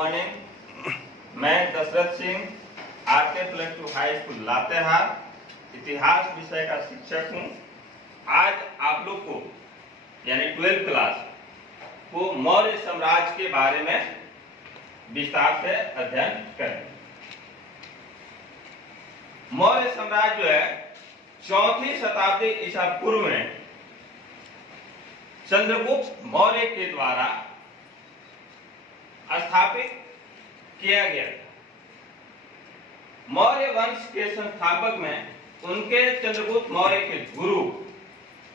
Morning. मैं Dashrath Singh RK+2 high school Latehar इतिहास विषय का शिक्षक हूँ। आज आप लोग को यानी 12th क्लास को मौर्य साम्राज्य के बारे में विस्तार से अध्ययन करें। मौर्य साम्राज्य जो है 4वीं शताब्दी ईसा पूर्व में चंद्रगुप्त मौर्य के द्वारा स्थापित किया गया था। मौर्य वंश के संस्थापक में उनके चंद्रगुप्त मौर्य के गुरु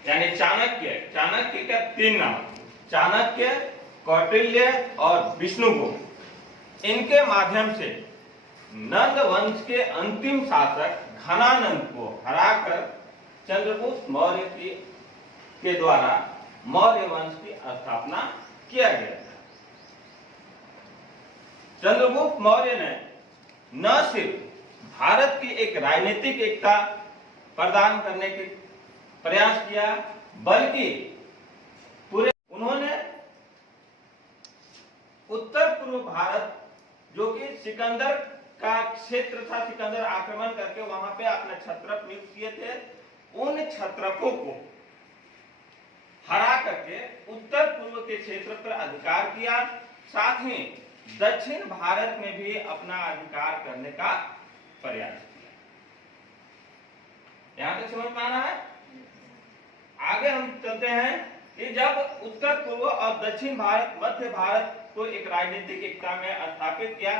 यानी चाणक्य का 3 नाम, चाणक्य, कौटिल्य और विष्णुगुप्त। इनके माध्यम से नंद वंश के अंतिम शासक घनानंद को हराकर चंद्रगुप्त मौर्य के द्वारा मौर्य वंश की स्थापना किया गया था। चंद्रगुप्त मौर्य ने न सिर्फ भारत की एक राजनीतिक एकता प्रदान करने के प्रयास किया, बल्कि उन्होंने उत्तर पूर्व भारत जो कि सिकंदर का क्षेत्र था, सिकंदर आक्रमण करके वहां पे अपने क्षत्रप नियुक्त किए थे, उन क्षत्रपों को हरा करके उत्तर पूर्व के क्षेत्र पर अधिकार किया। साथ ही दक्षिण भारत में भी अपना अधिकार करने का प्रयास किया। यहां तक समझ में आना है। आगे हम चलते हैं कि जब उत्तर पूर्व और दक्षिण भारत, मध्य भारत को एक राजनीतिक एकता में स्थापित किया,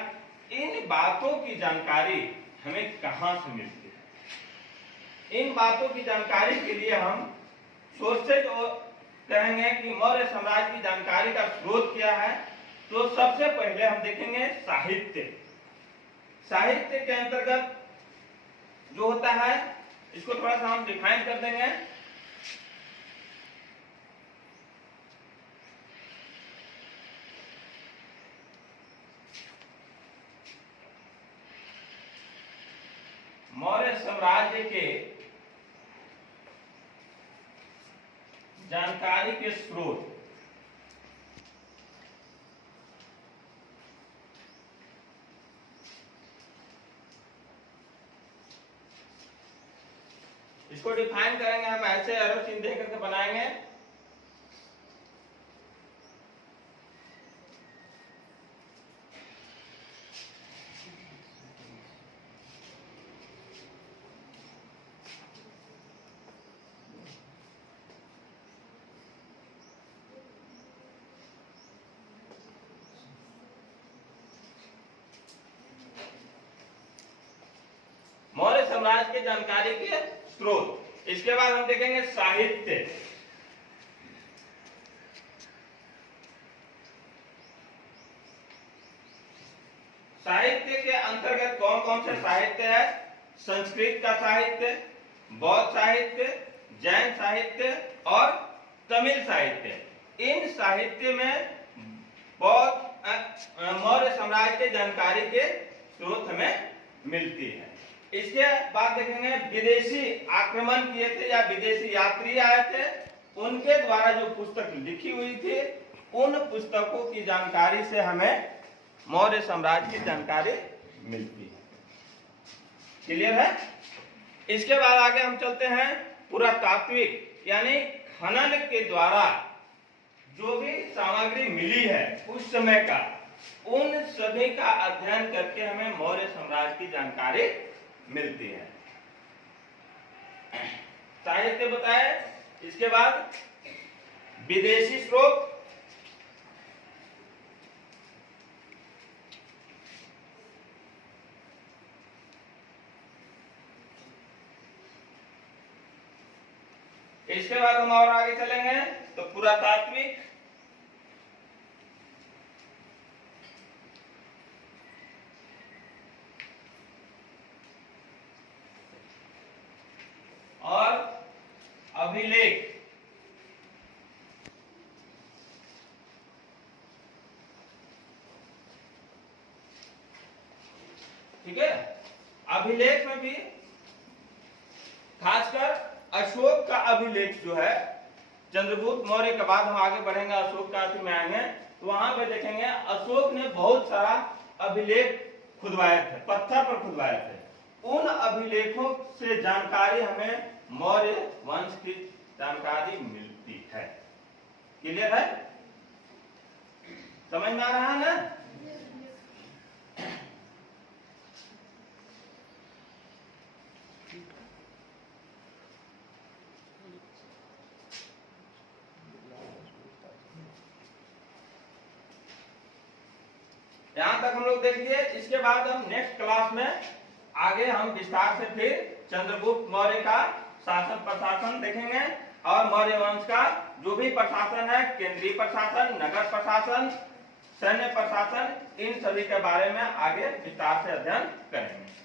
इन बातों की जानकारी हमें कहां से मिलती है? इन बातों की जानकारी के लिए हम सोचते तो कहेंगे कि मौर्य साम्राज्य की जानकारी का स्रोत क्या है। तो सबसे पहले हम देखेंगे साहित्य। साहित्य के अंतर्गत जो होता है, इसको थोड़ा सा हम डिफाइन कर देंगे। मौर्य साम्राज्य के जानकारी के स्रोत। इसको डिफाइन करेंगे हम ऐसे, एरो चिन्ह दे करके बनाएंगे। मौर्य साम्राज्य के जानकारी के स्रोत। इसके बाद हम देखेंगे साहित्य। साहित्य के अंतर्गत कौन कौन से साहित्य है? संस्कृत का साहित्य, बौद्ध साहित्य, जैन साहित्य और तमिल साहित्य। इन साहित्य में बौद्ध मौर्य साम्राज्य के जानकारी के स्रोत हमें मिलती है। इसके बाद देखेंगे विदेशी आक्रमण किए थे या विदेशी यात्री आए थे, उनके द्वारा जो पुस्तक लिखी हुई थी, उन पुस्तकों की जानकारी से हमें मौर्य साम्राज्य की जानकारी मिलती है। क्लियर है? इसके बाद आगे हम चलते हैं पुरातात्विक, यानी खनन के द्वारा जो भी सामग्री मिली है उस समय का, उन सभी का अध्ययन करके हमें मौर्य साम्राज्य की जानकारी मिलती है। साहित्य बताए। इसके बाद विदेशी स्रोत। इसके बाद हम और आगे चलेंगे तो पुरातात्विक, और अभिलेख। ठीक है। अभिलेख में भी खासकर अशोक का अभिलेख जो है, चंद्रगुप्त मौर्य के बाद हम आगे बढ़ेंगे, अशोक का में आएंगे, तो वहां पे देखेंगे अशोक ने बहुत सारा अभिलेख खुदवाए थे, पत्थर पर खुदवाए थे। उन अभिलेखों से जानकारी हमें मौर्य वंश की जानकारी मिलती है। क्लियर है? समझ में आ रहा है ना? यहां तक हम लोग देख लिए। इसके बाद हम नेक्स्ट क्लास में आगे हम विस्तार से फिर चंद्रगुप्त मौर्य का शासन प्रशासन देखेंगे और मौर्य वंश का जो भी प्रशासन है, केंद्रीय प्रशासन, नगर प्रशासन, सैन्य प्रशासन, इन सभी के बारे में आगे विस्तार से अध्ययन करेंगे।